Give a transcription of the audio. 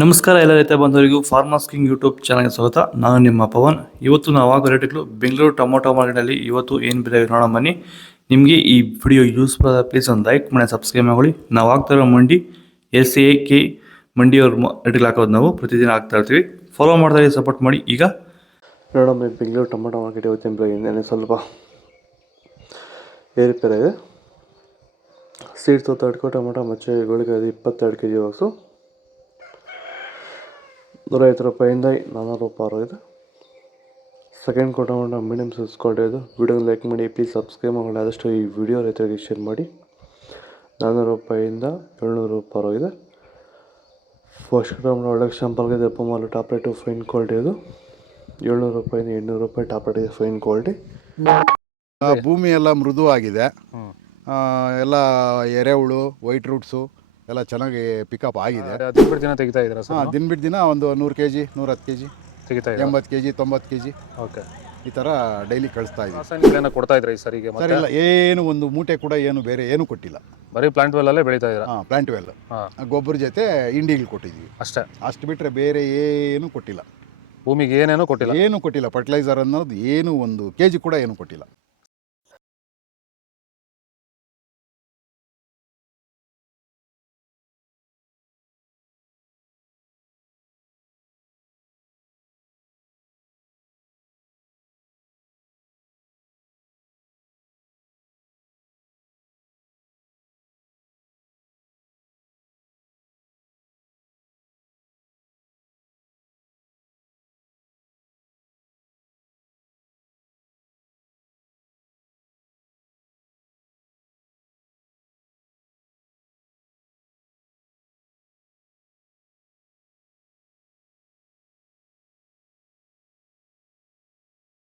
ನಮಸ್ಕಾರ ಎಲ್ಲ ರೈತ ಬಂಧುವರಿಗೂ ಫಾರ್ಮರ್ಸ್ ಕಿಂಗ್ ಯೂಟ್ಯೂಬ್ ಚಾನಲ್ಗೆ ಸ್ವಾಗತ. ನಾನು ನಿಮ್ಮ ಪವನ್. ಇವತ್ತು ನಾವು ಆಗೋ ರೇಟ್ಗಳು ಬೆಂಗಳೂರು ಟೊಮೊಟೊ ಮಾರ್ಕೆಟಲ್ಲಿ ಇವತ್ತು ಏನು ಬೆಲೆ ನೋಡೋಣ ಬನ್ನಿ. ನಿಮಗೆ ಈ ವಿಡಿಯೋ ಯೂಸ್ಫುಲ್ ಆದ ಪ್ಲೀಸ್ ಒಂದು ಲೈಕ್ ಮಾಡಿ ಸಬ್ಸ್ಕ್ರೈಬ್ ಮಾಡಿ. ನಾವು ಆಗ್ತಾ ಇರೋ ಮಂಡಿ SAK ಮಂಡಿಯವ್ರ ರೇಟ್ಗಳು ಹಾಕೋದು ನಾವು ಪ್ರತಿದಿನ ಆಗ್ತಾ ಇರ್ತೀವಿ. ಫಾಲೋ ಮಾಡ್ತಾ ಸಪೋರ್ಟ್ ಮಾಡಿ. ಈಗ ನೋಡೋಣ ಬೆಂಗಳೂರು ಟೊಮೊಟೊ ಮಾರ್ಕೆಟ್ ಇವತ್ತಿನ ಬೆಲೆ ಸ್ವಲ್ಪ ಏರುಪೇರ ಇದೆ. ಸೀಡ್ಸ್ ತಡ್ಕೊ ಟೊಮೊಟೊ ಮಚ್ಚೆ ಗೋಳಿಗೆ 22 kg ಬಾಕ್ಸು ₹150 ₹400 ಇದೆ. Second tomato medium size quality ಇದೆ. ವಿಡಿಯೋ ಲೈಕ್ ಮಾಡಿ, ಪ್ಲೀಸ್ ಸಬ್ಸ್ಕ್ರೈಬ್ ಮಾಡಿ. ಆದಷ್ಟು ಈ ವಿಡಿಯೋ ರೈತರಿಗೆ ಶೇರ್ ಮಾಡಿ. ₹400 ₹700 ಇದೆ. ಫಸ್ಟ್ ಟೊಮೊಟೊ ಒಳ್ಳೆ ಶಾಂಪಲ್ಗೆ ದಪ್ಪ ಮಾಲು ಟಾಪ್ ರೇಟು ಫೈನ್ ಕ್ವಾಲಿಟಿ ಇದು. ₹700 ₹800 ಟಾಪ್ ರೇಟ್ ಇದೆ ಫೈನ್ ಕ್ವಾಲಿಟಿ. ಭೂಮಿ ಎಲ್ಲ ಮೃದುವಾಗಿದೆ. ಎಲ್ಲ ಎರೆಹುಳು, ವೈಟ್ ರೂಟ್ಸು ಎಲ್ಲ ಚೆನ್ನಾಗಿ ಪಿಕಪ್ ಆಗಿದೆ. ದಿನ ಬಿಟ್ಟು ದಿನ ತೆಗಿತಾ ಇದ್ದೀರಾ ಸರ್? ದಿನ ಬಿಟ್ಟು ದಿನ ಒಂದು 100 kg 110 kg ತೆಗಿತಾ ಇದ್ದೀರಾ? 80 kg 90 kg ಓಕೆ. ಈ ಥರ ಡೈಲಿ ಕಳಿಸ್ತಾ ಇದ್ದೀವಿ. ರಾಸಾಯನಿಕ ಕೊಡ್ತಾ ಇದ್ರಾ ಈ ಸರಿಗೆ? ಸರ್ ಇಲ್ಲ, ಏನು ಒಂದು ಮೂಟೆ ಕೂಡ ಏನು ಬೇರೆ ಏನು ಕೊಟ್ಟಿಲ್ಲ. ಬರೀ ಪ್ಲಾಂಟ್ ವೆಲ್ಲಲ್ಲೇ ಬೆಳೀತಾ ಇದ್ದೀರಾ? ಪ್ಲಾಂಟ್ ವೆಲ್ ಗೊಬ್ಬರ ಜೊತೆ ಇಂಡಿಗಳು ಕೊಟ್ಟಿದ್ದೀವಿ ಅಷ್ಟೇ. ಅಷ್ಟು ಬಿಟ್ಟರೆ ಬೇರೆ ಏನು ಕೊಟ್ಟಿಲ್ಲ. ಭೂಮಿಗೆ ಏನೇನೂ ಕೊಟ್ಟಿಲ್ಲ? ಏನು ಕೊಟ್ಟಿಲ್ಲ. ಫರ್ಟಿಲೈಸರ್ ಅನ್ನೋದು ಏನು ಒಂದು kg ಕೂಡ ಏನು ಕೊಟ್ಟಿಲ್ಲ.